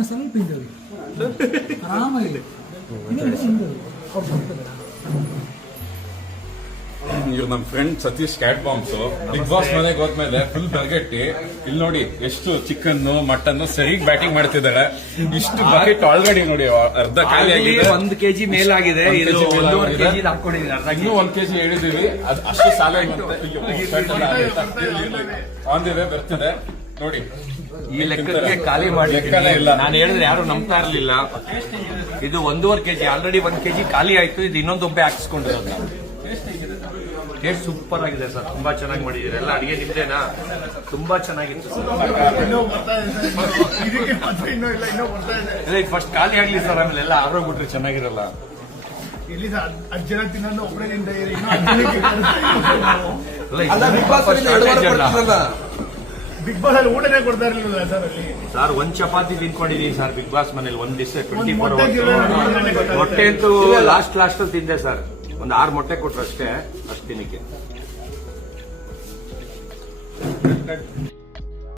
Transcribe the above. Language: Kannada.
ಇನ್ನು ಸ್ವಲ್ಪ ಹಿಂದೆ ಆರಾಮಾಗಿದೆ. ಇವ್ರು ನಮ್ಮ ಫ್ರೆಂಡ್ ಸತೀಶ್ ಕ್ಯಾಟ್ ಬಾಂಬ್ಸ್ ಬಿಗ್ ಬಾಸ್ ಮನೆಗೆ ಹೋದ್ಮೇಲೆ ಫುಲ್ ಬರ್ಗೆಟ್ಟಿ ಇಲ್ಲಿ ನೋಡಿ ಎಷ್ಟು ಚಿಕನ್ ಮಟನ್ ಸರಿಗ್ ಬ್ಯಾಟಿಂಗ್ ಮಾಡ್ತಿದ್ದಾರೆ. ಇಷ್ಟು ಬಕೆಟ್ ಆಲ್ರೆಡಿ ನೋಡಿ ಅರ್ಧ ಖಾಲಿ ಆಗಿದೆ. 1 kg ಮೇಲಾಗಿದೆ. ಇನ್ನೂ 1 kg ಹೇಳಿದೀವಿ. ಅದು ಅಷ್ಟು ಸಾಲ ಆಂದಿದೆ ಬರ್ತಿದೆ ನೋಡಿ. ಈ ಲೆಕ್ಕಕ್ಕೆ ಖಾಲಿ ಮಾಡ್ಲಿಕ್ಕೆ ಇಲ್ಲ. ನಾನು ಹೇಳಿದ್ರೆ ಯಾರು ನಂಬ್ತಾ ಇರ್ಲಿಲ್ಲ. ಇದು 1.5 kg ಆಲ್ರೆಡಿ 1 kg ಖಾಲಿ ಆಯ್ತು. ಇದು ಇನ್ನೊಂದು ಒಬ್ಬೆ ಹಾಕಿಸ್ಕೊಂಡಿರೋದು. ಟೇಸ್ಟ್ ಸೂಪರ್ ಆಗಿದೆ ಸರ್. ತುಂಬಾ ಚೆನ್ನಾಗಿ ಮಾಡಿದ್ದೀರಿ. ಎಲ್ಲ ಅಡಿಗೆ ನಿಮ್ದೇನಾ? ತುಂಬಾ ಚೆನ್ನಾಗಿತ್ತು ಸರ್. ಫಸ್ಟ್ ಖಾಲಿ ಆಗ್ಲಿ ಸರ್, ಆಮೇಲೆ ಎಲ್ಲ ಆರೋಗ್ಬಿಟ್ರೆ ಚೆನ್ನಾಗಿರಲ್ಲ. ಬಿಗ್ ಬಾಸ್ ಅಲ್ಲಿ ಊಟನೇ ಕೊಡ್ತಾ ಇರಲಿಲ್ಲ ಸರ್ ಅಲ್ಲಿ. ಸರ್ 1 ಚಪಾತಿ ತಿನ್ಕೊಂಡಿದೀನಿ ಸರ್ ಬಿಗ್ ಬಾಸ್ ಮನೇಲಿ. 1 ದಿವಸ 24 ಅವರ್ಸ್ ಮೊಟ್ಟೆ ಅಂತೂ ಲಾಸ್ಟ್ ಅಲ್ಲಿ ತಿಂದೆ ಸರ್. ಒಂದು 6 ಮೊಟ್ಟೆ ಕೊಟ್ರು ಅಷ್ಟೇ. ಅಷ್ಟು ದಿನಕ್ಕೆ